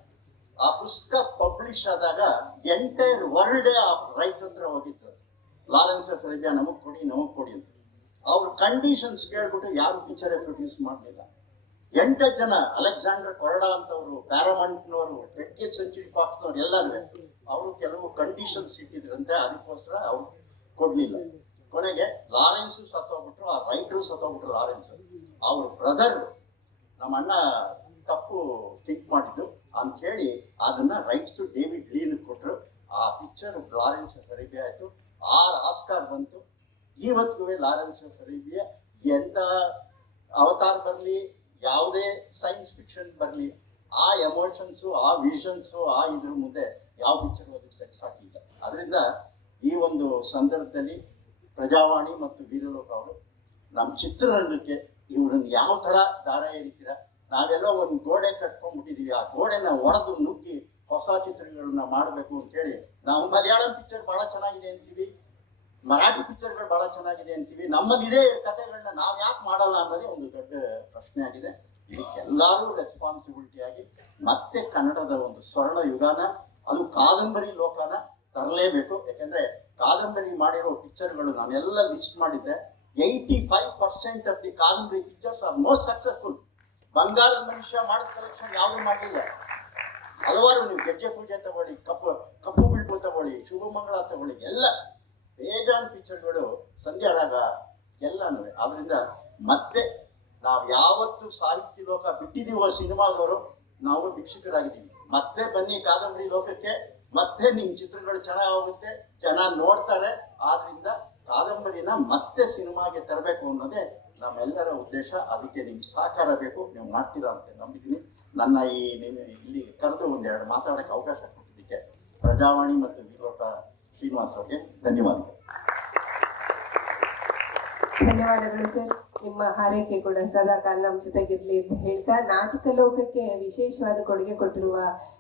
ಆ ಪುಸ್ತಕ ಪಬ್ಲಿಷ್ ಆದಾಗ ಎಂಟೈರ್ ವರ್ಲ್ಡೇ ಆ ರೈಟ್ ಹತ್ರ ಹೋಗಿತ್ತು. ಲಾರೆನ್ಸ್ ಆಫ್ ಅರೇಬಿಯಾ ನಮಗ್ ಕೊಡಿ ಅಂತ. ಅವ್ರ ಕಂಡೀಷನ್ಸ್ ಕೇಳ್ಬಿಟ್ಟು ಯಾರು ಪಿಕ್ಚರೇ ಪ್ರೊಡ್ಯೂಸ್ ಮಾಡಲಿಲ್ಲ. 8 ಜನ, ಅಲೆಕ್ಸಾಂಡರ್ ಕೊರಡಾ ಅಂತವರು, ಪ್ಯಾರಾಮೌಂಟ್ನವರು, 20th ಸೆಂಚುರಿ ಫಾಕ್ಸ್ನವ್ರು ಎಲ್ಲರೂ ಅವರು ಕೆಲವು ಕಂಡೀಷನ್ಸ್ ಇಟ್ಟಿದ್ರಂತೆ. ಅದಕ್ಕೋಸ್ಕರ ಅವ್ರು ಕೊಡ್ಲಿಲ್ಲ. ಕೊನೆಗೆ ಲಾರೆನ್ಸು ಸತ್ತೋಗ್ಬಿಟ್ರು, ಆ ರೈಟ್ರು ಸತ್ತೋಗ್ಬಿಟ್ರು. ಲಾರೆನ್ಸ್ ಅವ್ರ ಬ್ರದರ್, ನಮ್ಮ ಅಣ್ಣ ತಪ್ಪು ಥಿಂಕ್ ಮಾಡಿದ್ದು ಅಂತ ಹೇಳಿ ಅದನ್ನ ರೈಟ್ಸ್ ಡೇವಿಡ್ ಲೀನ್ ಕೊಟ್ಟರು. ಆ ಪಿಕ್ಚರ್ ಲಾರೆನ್ಸ್ ಆಫ್ ಅರೇಬಿಯಾ ಆಯ್ತು. 6 ಆಸ್ಕಾರ್ ಬಂತು. ಇವತ್ತಿಗೂ ಲಾರೆನ್ಸ್ ಆಫ್ ಅರೇಬಿಯಾ ಎಂತ ಅವತಾರ್ ಬರಲಿ, ಯಾವುದೇ ಸೈನ್ಸ್ ಫಿಕ್ಷನ್ ಬರಲಿ, ಆ ಎಮೋಷನ್ಸು, ಆ ವಿಷನ್ಸು, ಆ ಇದ್ರ ಮುಂದೆ ಯಾವ ಪಿಕ್ಚರ್ ಅದಕ್ಕೆ ಸೆಕ್ಸ್ ಹಾಕಿಲ್ಲ. ಅದರಿಂದ ಈ ಒಂದು ಸಂದರ್ಭದಲ್ಲಿ ಪ್ರಜಾವಾಣಿ ಮತ್ತು ವೀರಲೋಕ ಅವರು ನಮ್ಮ ಚಿತ್ರರಂಗಕ್ಕೆ ಇವ್ರನ್ನ ಯಾವ ಥರ ದಾರ ಎರಿತೀರ. ನಾವೆಲ್ಲ ಒಂದು ಗೋಡೆ ಕಟ್ಕೊಂಡ್ಬಿಟ್ಟಿದ್ದೀವಿ. ಆ ಗೋಡೆನ ಒಡೆದು ನುಗ್ಗಿ ಹೊಸ ಚಿತ್ರಗಳನ್ನ ಮಾಡಬೇಕು ಅಂತೇಳಿ ನಾವು ಮಲಯಾಳಂ ಪಿಕ್ಚರ್ ಭಾಳ ಚೆನ್ನಾಗಿದೆ ಅಂತೀವಿ, ಮರಾಠಿ ಪಿಕ್ಚರ್ಗಳು ಭಾಳ ಚೆನ್ನಾಗಿದೆ ಅಂತೀವಿ. ನಮ್ಮಲ್ಲಿ ಇದೇ ಕಥೆಗಳನ್ನ ನಾವು ಯಾಕೆ ಮಾಡಲ್ಲ ಅನ್ನೋದೇ ಒಂದು ದೊಡ್ಡ ಪ್ರಶ್ನೆ ಆಗಿದೆ. ಇದಕ್ಕೆಲ್ಲರೂ ರೆಸ್ಪಾನ್ಸಿಬಿಲಿಟಿ ಆಗಿ ಮತ್ತೆ ಕನ್ನಡದ ಒಂದು ಸ್ವರ್ಣ ಯುಗನ, ಅದು ಕಾದಂಬರಿ ಲೋಕನ ತರಲೇಬೇಕು. ಯಾಕೆಂದ್ರೆ ಕಾದಂಬರಿ ಮಾಡಿರೋ ಪಿಕ್ಚರ್ಗಳು ನಾನೆಲ್ಲ ಲಿಸ್ಟ್ ಮಾಡಿದ್ದೆ. 85% ಆಫ್ ದಿ ಕಾದಂಬರಿ ಪಿಕ್ಚರ್ಸ್ ಆರ್ ಮೋಸ್ಟ್ ಸಕ್ಸಸ್ಫುಲ್. ಬಂಗಾರದ ಮನುಷ್ಯ ಮಾಡಿದ ಕಲೆಕ್ಷನ್ ಯಾವುದು ಮಾಡಲಿಲ್ಲ. ಹಲವಾರು, ನೀವು ಗೆಜ್ಜೆ ಪೂಜೆ ತಗೊಳ್ಳಿ, ಕಪ್ಪು ಬಿಳ್ಬು ತಗೊಳ್ಳಿ, ಶುಭಮಂಗಳ ತಗೊಳ್ಳಿ, ಎಲ್ಲ ಬೇಜಾನ್ ಪಿಕ್ಚರ್ಗಳು, ಸಂಧ್ಯಾರಾಗ ಎಲ್ಲನೂ. ಆದ್ರಿಂದ ಮತ್ತೆ ನಾವು ಯಾವತ್ತು ಸಾಹಿತ್ಯ ಲೋಕ ಬಿಟ್ಟಿದೀವೋ ಸಿನಿಮಾದವರು, ನಾವು ಭಿಕ್ಷುಕರಾಗಿದ್ದೀವಿ. ಮತ್ತೆ ಬನ್ನಿ ಕಾದಂಬರಿ ಲೋಕಕ್ಕೆ, ಮತ್ತೆ ನಿಮ್ ಚಿತ್ರಗಳು ಚೆನ್ನಾಗುತ್ತೆ, ಜನ ನೋಡ್ತಾರೆ. ಆದ್ರಿಂದ ಕಾದಂಬರಿನ ಮತ್ತೆ ಸಿನಿಮಾಗೆ ತರಬೇಕು ಅನ್ನೋದೇ ನಮ್ಮೆಲ್ಲರ ಉದ್ದೇಶ. ಅದಕ್ಕೆ ನಿಮ್ ಸಹಕಾರ ಬೇಕು, ನೀವು ಮಾಡ್ತೀರಾ ಅಂತ ನಂಬಿದ್ದೀನಿ. ನನ್ನ ಇಲ್ಲಿ ಕರೆದು ಒಂದೆರಡು ಮಾತಾಡೋಕ್ಕೆ ಅವಕಾಶ ಕೊಟ್ಟಿದ್ದಕ್ಕೆ ಪ್ರಜಾವಾಣಿ ಮತ್ತು ವಿಲೋಕ ಶ್ರೀನಿವಾಸ್ ಅವರಿಗೆ ಧನ್ಯವಾದಗಳು. ಧನ್ಯವಾದಗಳು ಸರ್. ನಿಮ್ಮ ಹಾರೈಕೆ ಕೂಡ ಸದಾ ಕಾಲ ನಮ್ಮ ಜೊತೆಗಿರ್ಲಿ ಅಂತ ಹೇಳ್ತಾ, ನಾಟಕ ಲೋಕಕ್ಕೆ ವಿಶೇಷವಾದ ಕೊಡುಗೆ ಕೊಟ್ಟಿರುವ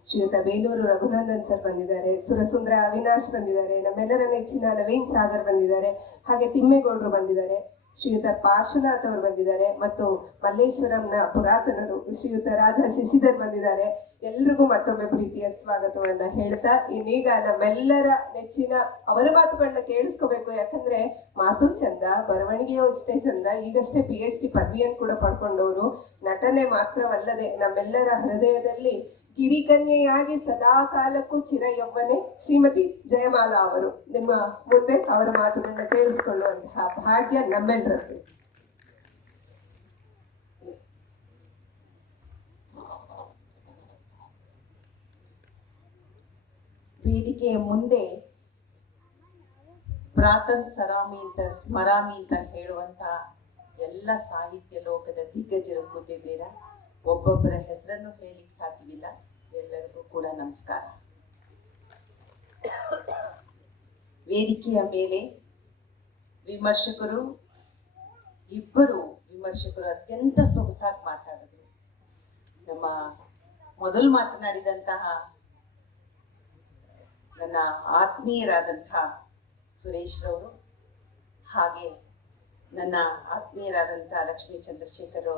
ಶ್ರೀಯುತ ಬೇಲೂರು ರಘುನಂದನ್ ಸರ್ ಬಂದಿದ್ದಾರೆ, ಸುರಸುಂದರ ಅವಿನಾಶ್ ಬಂದಿದ್ದಾರೆ, ನಮ್ಮೆಲ್ಲರ ನೆಚ್ಚಿನ ನವೀನ್ ಸಾಗರ್ ಬಂದಿದ್ದಾರೆ, ಹಾಗೆ ತಿಮ್ಮೇಗೌಡರು ಬಂದಿದ್ದಾರೆ, ಶ್ರೀಯುತ ಪಾರ್ಶ್ವನಾಥ್ ಅವರು ಬಂದಿದ್ದಾರೆ, ಮತ್ತು ಮಲ್ಲೇಶ್ವರಂನ ಪುರಾತನರು ಶ್ರೀಯುತ ರಾಜ ಶಶಿಧರ್ ಬಂದಿದ್ದಾರೆ. ಎಲ್ರಿಗೂ ಮತ್ತೊಮ್ಮೆ ಪ್ರೀತಿಯ ಸ್ವಾಗತವನ್ನ ಹೇಳ್ತಾ, ಇನ್ನೀಗ ನಮ್ಮೆಲ್ಲರ ನೆಚ್ಚಿನ ಅವರ ಮಾತುಗಳನ್ನ ಕೇಳಿಸ್ಕೋಬೇಕು. ಯಾಕಂದ್ರೆ ಮಾತು ಚಂದ, ಬರವಣಿಗೆಯೂ ಅಷ್ಟೇ ಚಂದ. ಈಗಷ್ಟೇ PhD ಪದವಿಯನ್ನು ಕೂಡ ಪಡ್ಕೊಂಡವರು. ನಟನೆ ಮಾತ್ರವಲ್ಲದೆ ನಮ್ಮೆಲ್ಲರ ಹೃದಯದಲ್ಲಿ ಕಿರಿಕನ್ಯೆಯಾಗಿ ಸದಾ ಕಾಲಕ್ಕೂ ಚಿರ ಯೌವನೆ ಶ್ರೀಮತಿ ಜಯಮಾಲಾ ಅವರು. ನಿಮ್ಮ ಮುಂದೆ ಅವರ ಮಾತುಗಳನ್ನ ಕೇಳಿಸಿಕೊಳ್ಳುವಂತಹ ಭಾಗ್ಯ ನಮ್ಮೆಲ್ಲರದ್ದು. ವೇದಿಕೆಯ ಮುಂದೆ ಪ್ರಾತನ್ ಸರಾಮಿ ಅಂತ ಸ್ಮರಾಮಿ ಅಂತ ಹೇಳುವಂತ ಎಲ್ಲ ಸಾಹಿತ್ಯ ಲೋಕದ ದಿಗ್ಗಜರು ಕೂತಿದ್ದೀರಾ. ಒಬ್ಬೊಬ್ಬರ ಹೆಸರನ್ನು ಹೇಳಲಿಕ್ಕೆ ಸಾಧ್ಯವಿಲ್ಲ. ಎಲ್ಲರಿಗೂ ಕೂಡ ನಮಸ್ಕಾರ. ವೇದಿಕೆಯ ಮೇಲೆ ಇಬ್ಬರು ವಿಮರ್ಶಕರು ಅತ್ಯಂತ ಸೊಗಸಾಗಿ ಮಾತಾಡಿದ್ರು. ನಮ್ಮ ಮೊದಲು ಮಾತನಾಡಿದಂತಹ ನನ್ನ ಆತ್ಮೀಯರಾದಂತಹ ಸುರೇಶ್ ರವರು, ಹಾಗೆ ನನ್ನ ಆತ್ಮೀಯರಾದಂತಹ ಲಕ್ಷ್ಮೀ ಚಂದ್ರಶೇಖರ್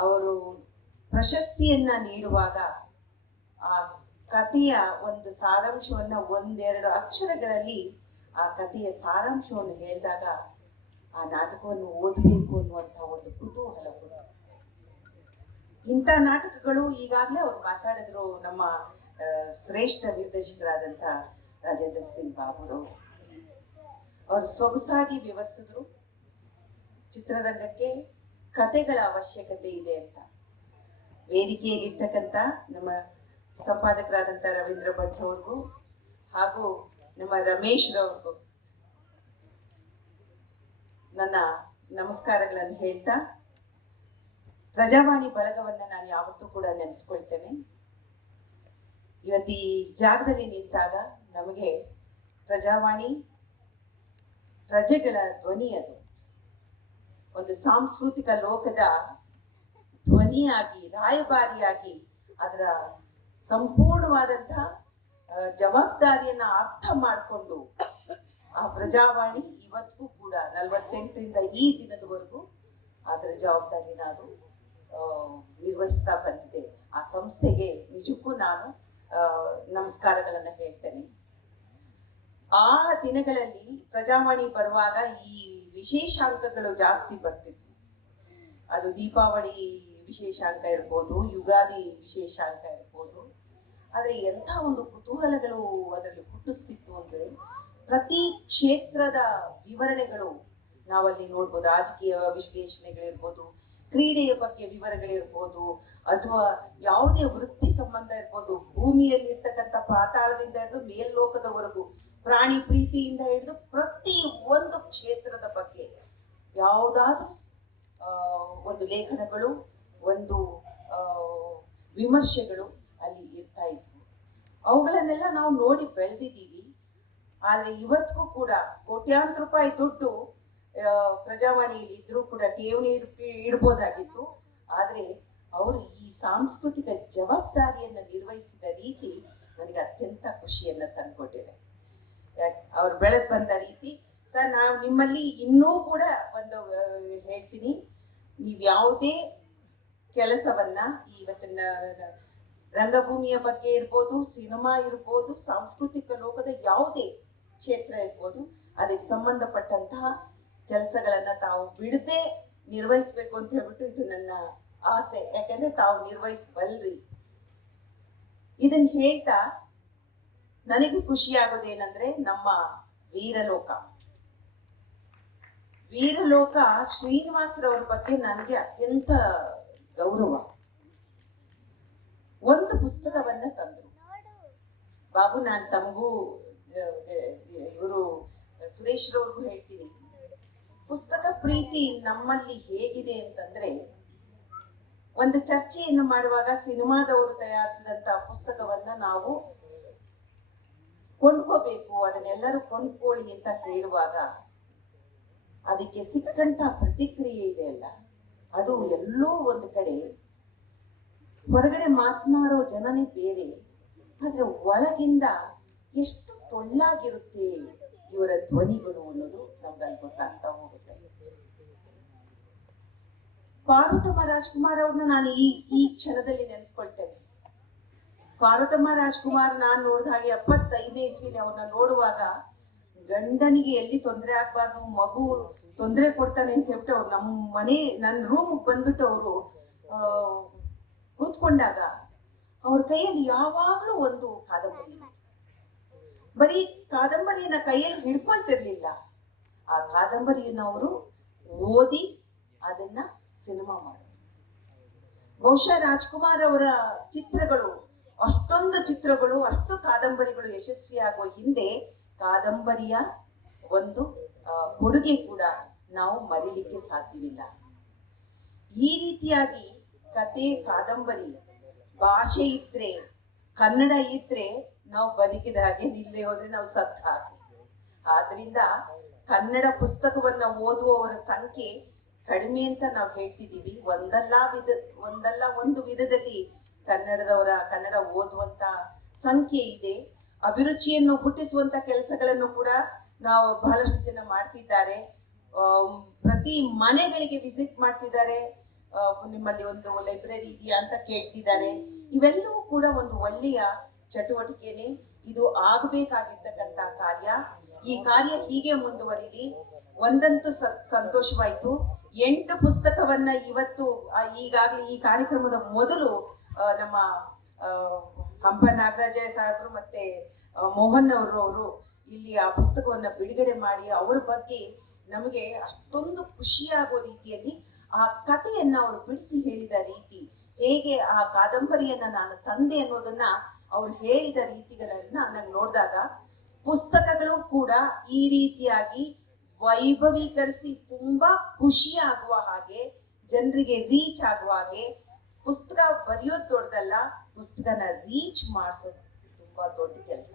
ಅವರು ಪ್ರಶಸ್ತಿಯನ್ನ ನೀಡುವಾಗ ಆ ಕಥೆಯ ಒಂದು ಸಾರಾಂಶವನ್ನ ಒಂದೆರಡು ಅಕ್ಷರಗಳಲ್ಲಿ ಆ ಕಥೆಯ ಸಾರಾಂಶವನ್ನು ಹೇಳಿದಾಗ ಆ ನಾಟಕವನ್ನು ಓದಬೇಕು ಅನ್ನುವಂತಹ ಒಂದು ಕುತೂಹಲ ಕೂಡ. ಇಂಥ ನಾಟಕಗಳು ಈಗಾಗಲೇ ಅವ್ರು ಮಾತಾಡಿದ್ರು. ನಮ್ಮ ಶ್ರೇಷ್ಠ ನಿರ್ದೇಶಕರಾದಂಥ ರಾಜೇಂದ್ರ ಸಿಂಗ್ ಬಾಬುರವರು ಅವರು ಸೊಗಸಾಗಿ ವಿವರಿಸಿದ್ರು. ಚಿತ್ರರಂಗಕ್ಕೆ ಕಥೆಗಳ ಅವಶ್ಯಕತೆ ಇದೆ ಅಂತ. ವೇದಿಕೆಯಲ್ಲಿರ್ತಕ್ಕಂಥ ನಮ್ಮ ಸಂಪಾದಕರಾದಂಥ ರವೀಂದ್ರ ಭಟ್ ಅವ್ರಿಗೂ ಹಾಗೂ ನಮ್ಮ ರಮೇಶ್ ರವ್ರಿಗೂ ನನ್ನ ನಮಸ್ಕಾರಗಳನ್ನು ಹೇಳ್ತಾ, ಪ್ರಜಾವಾಣಿ ಬಳಗವನ್ನು ನಾನು ಯಾವತ್ತೂ ಕೂಡ ನೆನೆಸ್ಕೊಳ್ತೇನೆ. ಇವತ್ತು ಈ ಜಾಗದಲ್ಲಿ ನಿಂತಾಗ ನಮಗೆ ಪ್ರಜಾವಾಣಿ ಪ್ರಜೆಗಳ ಧ್ವನಿ, ಅದು ಒಂದು ಸಾಂಸ್ಕೃತಿಕ ಲೋಕದ ಧ್ವನಿಯಾಗಿ, ರಾಯಭಾರಿಯಾಗಿ ಅದರ ಸಂಪೂರ್ಣವಾದಂತಹ ಜವಾಬ್ದಾರಿಯನ್ನ ಅರ್ಥ ಮಾಡಿಕೊಂಡು ಆ ಪ್ರಜಾವಾಣಿ ಇವತ್ತಿಗೂ ಕೂಡ 48ರಿಂದ ಈ ದಿನದವರೆಗೂ ಅದರ ಜವಾಬ್ದಾರಿನ ಅದು ನಿರ್ವಹಿಸ್ತಾ ಬಂದಿದೆ. ಆ ಸಂಸ್ಥೆಗೆ ನಿಜಕ್ಕೂ ನಾನು ನಮಸ್ಕಾರಗಳನ್ನು ಹೇಳ್ತೇನೆ. ಆ ದಿನಗಳಲ್ಲಿ ಪ್ರಜಾವಾಣಿ ಬರುವಾಗ ಈ ವಿಶೇಷಾಂಕಗಳು ಜಾಸ್ತಿ ಬರ್ತಿದ್ವು. ಅದು ದೀಪಾವಳಿ ವಿಶೇಷಾಂಕ ಇರ್ಬೋದು, ಯುಗಾದಿ ವಿಶೇಷಾಂಕ ಇರ್ಬೋದು. ಆದರೆ ಎಂಥ ಒಂದು ಕುತೂಹಲಗಳು ಅದರಲ್ಲಿ ಹುಟ್ಟಿಸ್ತಿತ್ತು ಅಂದರೆ, ಪ್ರತಿ ಕ್ಷೇತ್ರದ ವಿವರಣೆಗಳು ನಾವಲ್ಲಿ ನೋಡ್ಬೋದು. ರಾಜಕೀಯ ವಿಶ್ಲೇಷಣೆಗಳಿರ್ಬೋದು, ಕ್ರೀಡೆಯ ಬಗ್ಗೆ ವಿವರಗಳಿರ್ಬೋದು, ಅಥವಾ ಯಾವುದೇ ವೃತ್ತಿ ಸಂಬಂಧ ಇರ್ಬೋದು, ಭೂಮಿಯಲ್ಲಿರ್ತಕ್ಕಂಥ ಪಾತಾಳದಿಂದ ಹಿಡಿದು ಮೇಲ್ಲೋಕದವರೆಗೂ, ಪ್ರಾಣಿ ಪ್ರೀತಿಯಿಂದ ಹಿಡಿದು ಪ್ರತಿ ಒಂದು ಕ್ಷೇತ್ರದ ಬಗ್ಗೆ ಯಾವುದಾದ್ರೂ ಒಂದು ಲೇಖನಗಳು, ಒಂದು ವಿಮರ್ಶೆಗಳು ಅಲ್ಲಿ ಇರ್ತಾ ಇದ್ವು. ಅವುಗಳನ್ನೆಲ್ಲ ನಾವು ನೋಡಿ ಬೆಳೆದಿದ್ದೀವಿ. ಆದರೆ ಇವತ್ತಿಗೂ ಕೂಡ ಕೋಟ್ಯಾಂತರ ರೂಪಾಯಿ ದುಡ್ಡು ಪ್ರಜಾವಾಣಿಯಲ್ಲಿ ಇದ್ರೂ ಕೂಡ ಠೇವಣಿ ಇಡ್ಬೋದಾಗಿತ್ತು. ಆದರೆ ಅವರು ಈ ಸಾಂಸ್ಕೃತಿಕ ಜವಾಬ್ದಾರಿಯನ್ನು ನಿರ್ವಹಿಸಿದ ರೀತಿ ನನಗೆ ಅತ್ಯಂತ ಖುಷಿಯನ್ನು ತಂದುಕೊಟ್ಟಿದೆ. ಅವ್ರು ಬೆಳೆದು ಬಂದ ರೀತಿ. ಸರ್, ನಾವು ನಿಮ್ಮಲ್ಲಿ ಇನ್ನೂ ಕೂಡ ಒಂದು ಹೇಳ್ತೀನಿ, ನೀವು ಯಾವುದೇ ಕೆಲಸವನ್ನ ಇವತ್ತಿನ ರಂಗಭೂಮಿಯ ಬಗ್ಗೆ ಇರ್ಬೋದು, ಸಿನಿಮಾ ಇರ್ಬೋದು, ಸಾಂಸ್ಕೃತಿಕ ಲೋಕದ ಯಾವುದೇ ಕ್ಷೇತ್ರ ಇರ್ಬೋದು, ಅದಕ್ಕೆ ಸಂಬಂಧಪಟ್ಟಂತಹ ಕೆಲಸಗಳನ್ನ ತಾವು ಬಿಡದೆ ನಿರ್ವಹಿಸ್ಬೇಕು ಅಂತ ಹೇಳ್ಬಿಟ್ಟು ಇದು ನನ್ನ ಆಸೆ. ಯಾಕಂದ್ರೆ ತಾವು ನಿರ್ವಹಿಸಬಲ್ರಿ. ಇದನ್ನ ಹೇಳ್ತಾ ನನಗೆ ಖುಷಿ ಆಗೋದೇನಂದ್ರೆ ನಮ್ಮ ವೀರಲೋಕ ಶ್ರೀನಿವಾಸರವ್ರ ಬಗ್ಗೆ ನನಗೆ ಅತ್ಯಂತ ಗೌರವ. ಒಂದು ಪುಸ್ತಕವನ್ನ ತಂದ್ರು. ಬಾಬು, ನಾನು ತಮಗೂ ಇವರು ಸುರೇಶ್ ರವ್ರಿಗೂ ಹೇಳ್ತೀನಿ, ಪುಸ್ತಕ ಪ್ರೀತಿ ನಮ್ಮಲ್ಲಿ ಹೇಗಿದೆ ಅಂತಂದ್ರೆ, ಒಂದು ಚರ್ಚೆಯನ್ನು ಮಾಡುವಾಗ ಸಿನಿಮಾದವರು ತಯಾರಿಸಿದಂತ ಪುಸ್ತಕವನ್ನ ನಾವು ಕೊಂಡ್ಕೋಬೇಕು, ಅದನ್ನೆಲ್ಲರೂ ಕೊಂಡ್ಕೊಳ್ಳಿ ಅಂತ ಹೇಳುವಾಗ ಅದಕ್ಕೆ ಸಿಕ್ಕಂತ ಪ್ರತಿಕ್ರಿಯೆ ಇದೆ ಅಲ್ಲ, ಅದು ಎಲ್ಲೋ ಒಂದು ಕಡೆ ಹೊರಗಡೆ ಮಾತನಾಡೋ ಜನನೇ ಬೇರೆ, ಆದ್ರೆ ಒಳಗಿಂದ ಎಷ್ಟು ಟೊಳ್ಳಾಗಿರುತ್ತೆ ಇವರ ಧ್ವನಿಗಳು ಅನ್ನೋದು ನಮ್ಗಲ್ಲಿ ಗೊತ್ತಾಗ್ತಾ ಹೋಗುತ್ತೆ. ಪಾರ್ವತಮ್ಮ ರಾಜ್ಕುಮಾರ್ ಅವ್ರನ್ನ ನಾನು ಈ ಕ್ಷಣದಲ್ಲಿ ನೆನೆಸ್ಕೊಳ್ತೇನೆ. ಪಾರ್ವತಮ್ಮ ರಾಜ್ಕುಮಾರ್ ನಾನು ನೋಡಿದ ಹಾಗೆ 75ನೇ ಇಸ್ವಿಲಿ ಅವ್ರನ್ನ ನೋಡುವಾಗ ಗಂಡನಿಗೆ ಎಲ್ಲಿ ತೊಂದರೆ ಆಗ್ಬಾರ್ದು, ಮಗು ತೊಂದರೆ ಕೊಡ್ತಾನೆ ಅಂತ ಹೇಳ್ಬಿಟ್ಟು ಅವ್ರು ನನ್ನ ರೂಮ್ ಬಂದ್ಬಿಟ್ಟು ಅವರು ಕೂತ್ಕೊಂಡಾಗ ಅವ್ರ ಕೈಯಲ್ಲಿ ಯಾವಾಗ್ಲೂ ಒಂದು ಕಾದಂಬರಿ, ಬರೀ ಕಾದಂಬರಿಯನ್ನ ಕೈಯಲ್ಲಿ ಹಿಡ್ಕೊಳ್ತಿರ್ಲಿಲ್ಲ, ಆ ಕಾದಂಬರಿಯನ್ನು ಅವರು ಓದಿ ಅದನ್ನ ಸಿನಿಮಾ ಮಾಡಿದ್ರು. ಬಹುಶಃ ರಾಜ್ಕುಮಾರ್ ಅವರ ಚಿತ್ರಗಳು, ಅಷ್ಟೊಂದು ಚಿತ್ರಗಳು, ಅಷ್ಟು ಕಾದಂಬರಿಗಳು ಯಶಸ್ವಿಯಾಗುವ ಹಿಂದೆ ಕಾದಂಬರಿಯ ಒಂದು ಕೊಡುಗೆ ಕೂಡ ನಾವು ಮರೀಲಿಕ್ಕೆ ಸಾಧ್ಯವಿಲ್ಲ. ಈ ರೀತಿಯಾಗಿ ಕತೆ, ಕಾದಂಬರಿ, ಭಾಷೆ ಇದ್ರೆ, ಕನ್ನಡ ಇದ್ರೆ ನಾವು ಬದುಕಿದ ಹಾಗೆ, ನಿಲ್ಲದೆ ಹೋದ್ರೆ ನಾವು ಸತ್ತ ಹಾಗೆ. ಆದ್ರಿಂದ ಕನ್ನಡ ಪುಸ್ತಕವನ್ನ ಓದುವವರ ಸಂಖ್ಯೆ ಕಡಿಮೆ ಅಂತ ನಾವು ಹೇಳ್ತಿದ್ದೀವಿ. ಒಂದಲ್ಲ ಒಂದು ವಿಧದಲ್ಲಿ ಕನ್ನಡ ಓದುವಂತ ಸಂಖ್ಯೆ ಇದೆ. ಅಭಿರುಚಿಯನ್ನು ಹುಟ್ಟಿಸುವಂತ ಕೆಲಸಗಳನ್ನು ಕೂಡ ನಾವು ಬಹಳಷ್ಟು ಜನ ಮಾಡ್ತಿದ್ದಾರೆ. ಪ್ರತಿ ಮನೆಗಳಿಗೆ ವಿಸಿಟ್ ಮಾಡ್ತಿದ್ದಾರೆ. ನಿಮ್ಮಲ್ಲಿ ಒಂದು ಲೈಬ್ರರಿ ಇದೆಯಾ ಅಂತ ಕೇಳ್ತಿದ್ದಾರೆ. ಇವೆಲ್ಲವೂ ಕೂಡ ಒಂದು ಒಳ್ಳೆಯ ಚಟುವಟಿಕೆನೆ. ಇದು ಆಗಬೇಕಾಗಿರ್ತಕ್ಕಂಥ ಕಾರ್ಯ. ಈ ಕಾರ್ಯ ಹೀಗೆ ಮುಂದುವರಿಲಿ. ಒಂದಂತೂ ಸಂತೋಷವಾಯಿತು, 8 ಪುಸ್ತಕವನ್ನ ಇವತ್ತು ಈಗಾಗಲೇ ಈ ಕಾರ್ಯಕ್ರಮದ ಮೊದಲು ನಮ್ಮ ಹಂಪ ನಾಗರಾಜಯ್ಯ ಸಾಹೇಬರು ಮತ್ತೆ ಮೋಹನ್ ಅವರು ಇಲ್ಲಿ ಆ ಪುಸ್ತಕವನ್ನ ಬಿಡುಗಡೆ ಮಾಡಿ ಅವರ ಬಗ್ಗೆ ನಮಗೆ ಅಷ್ಟೊಂದು ಖುಷಿಯಾಗೋ ರೀತಿಯಲ್ಲಿ ಆ ಕಥೆಯನ್ನ ಅವರು ಬಿಡಿಸಿ ಹೇಳಿದ ರೀತಿ, ಹೇಗೆ ಆ ಕಾದಂಬರಿಯನ್ನ ನಾನು ತಂದೆ ಅನ್ನೋದನ್ನ ಅವ್ರು ಹೇಳಿದ ರೀತಿಗಳನ್ನ ನಾನು ನೋಡಿದಾಗ, ಪುಸ್ತಕಗಳು ಕೂಡ ಈ ರೀತಿಯಾಗಿ ವೈಭವೀಕರಿಸಿ ತುಂಬಾ ಖುಷಿ ಆಗುವ ಹಾಗೆ, ಜನರಿಗೆ ರೀಚ್ ಆಗುವ ಹಾಗೆ, ಪುಸ್ತಕ ಬರೆಯೋದು ದೊಡ್ಡದಲ್ಲ, ಪುಸ್ತಕನ ರೀಚ್ ಮಾಡಿಸೋದು ತುಂಬಾ ದೊಡ್ಡ ಕೆಲಸ.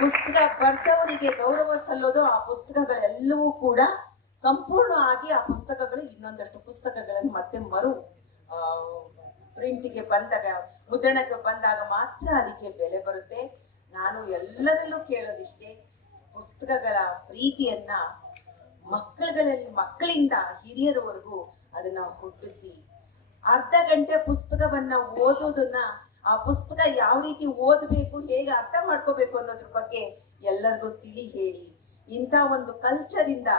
ಪುಸ್ತಕ ಬರೆದವರಿಗೆ ಗೌರವ ಸಲ್ಲೋದು, ಆ ಪುಸ್ತಕಗಳೆಲ್ಲವೂ ಕೂಡ ಸಂಪೂರ್ಣವಾಗಿ ಆ ಪುಸ್ತಕಗಳು ಇನ್ನೊಂದಷ್ಟು ಪುಸ್ತಕಗಳನ್ನು ಮತ್ತೆ ಪ್ರಿಂಟಿಗೆ ಬಂದಾಗ, ಮುದ್ರಣಕ್ಕೆ ಬಂದಾಗ ಮಾತ್ರ ಅದಕ್ಕೆ ಬೆಲೆ ಬರುತ್ತೆ. ನಾನು ಎಲ್ಲರಲ್ಲೂ ಕೇಳೋದಿಷ್ಟೇ, ಪುಸ್ತಕಗಳ ಪ್ರೀತಿಯನ್ನ ಮಕ್ಕಳಿಂದ ಹಿರಿಯರವರೆಗೂ ಅದನ್ನ ಹುಟ್ಟಿಸಿ, ಅರ್ಧ ಗಂಟೆ ಪುಸ್ತಕವನ್ನ ಓದೋದನ್ನ, ಆ ಪುಸ್ತಕ ಯಾವ ರೀತಿ ಓದಬೇಕು, ಹೇಗೆ ಅರ್ಥ ಮಾಡ್ಕೋಬೇಕು ಅನ್ನೋದ್ರ ಬಗ್ಗೆ ಎಲ್ಲರಿಗೂ ತಿಳಿ ಹೇಳಿ, ಇಂಥ ಒಂದು ಕಲ್ಚರ್ ಇಂದ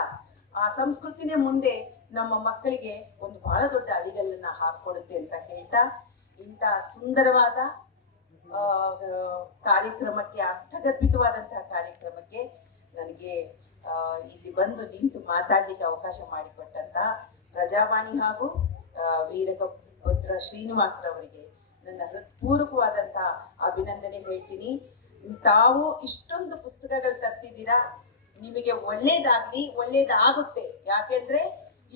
ಆ ಸಂಸ್ಕೃತಿನೇ ಮುಂದೆ ನಮ್ಮ ಮಕ್ಕಳಿಗೆ ಒಂದು ಬಹಳ ದೊಡ್ಡ ಅಡಿಗಲ್ಲನ್ನ ಹಾಕೊಡುತ್ತೆ ಅಂತ ಹೇಳ್ತಾ, ಇಂಥ ಸುಂದರವಾದ ಕಾರ್ಯಕ್ರಮಕ್ಕೆ, ಅರ್ಥಗರ್ಭಿತವಾದಂತಹ ಕಾರ್ಯಕ್ರಮಕ್ಕೆ ನನಗೆ ಇಲ್ಲಿ ಬಂದು ನಿಂತು ಮಾತಾಡ್ಲಿಕ್ಕೆ ಅವಕಾಶ ಮಾಡಿಕೊಟ್ಟಂತ ಪ್ರಜಾವಾಣಿ ಹಾಗೂ ವೀರಪುತ್ರ ಶ್ರೀನಿವಾಸರವರಿಗೆ ನನ್ನ ಹೃತ್ಪೂರ್ವಕವಾದಂತಹ ಅಭಿನಂದನೆ ಹೇಳ್ತೀನಿ. ತಾವು ಇಷ್ಟೊಂದು ಪುಸ್ತಕಗಳು ತರ್ತಿದ್ದೀರಾ, ನಿಮಗೆ ಒಳ್ಳೇದಾಗುತ್ತೆ. ಯಾಕೆಂದ್ರೆ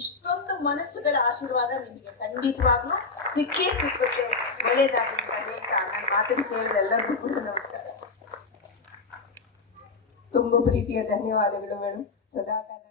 ಇಷ್ಟೊಂದು ಮನಸ್ಸುಗಳ ಆಶೀರ್ವಾದ ನಿಮಗೆ ಖಂಡಿತವಾಗ್ಲೂ ಸಿಕ್ಕುತ್ತೆ. ಒಳ್ಳೇದಾಗಲಿ ಅಂತ ಹೇಳ್ತಾ ನನ್ನ ಮಾತನ್ನು ಕೇಳಿದ ಎಲ್ಲರಿಗೂ ಕೂಡ ನಮಸ್ಕಾರ. ತುಂಬಾ ಪ್ರೀತಿಯ ಧನ್ಯವಾದಗಳು ಮೇಡಮ್. ಸದಾಕಾಲ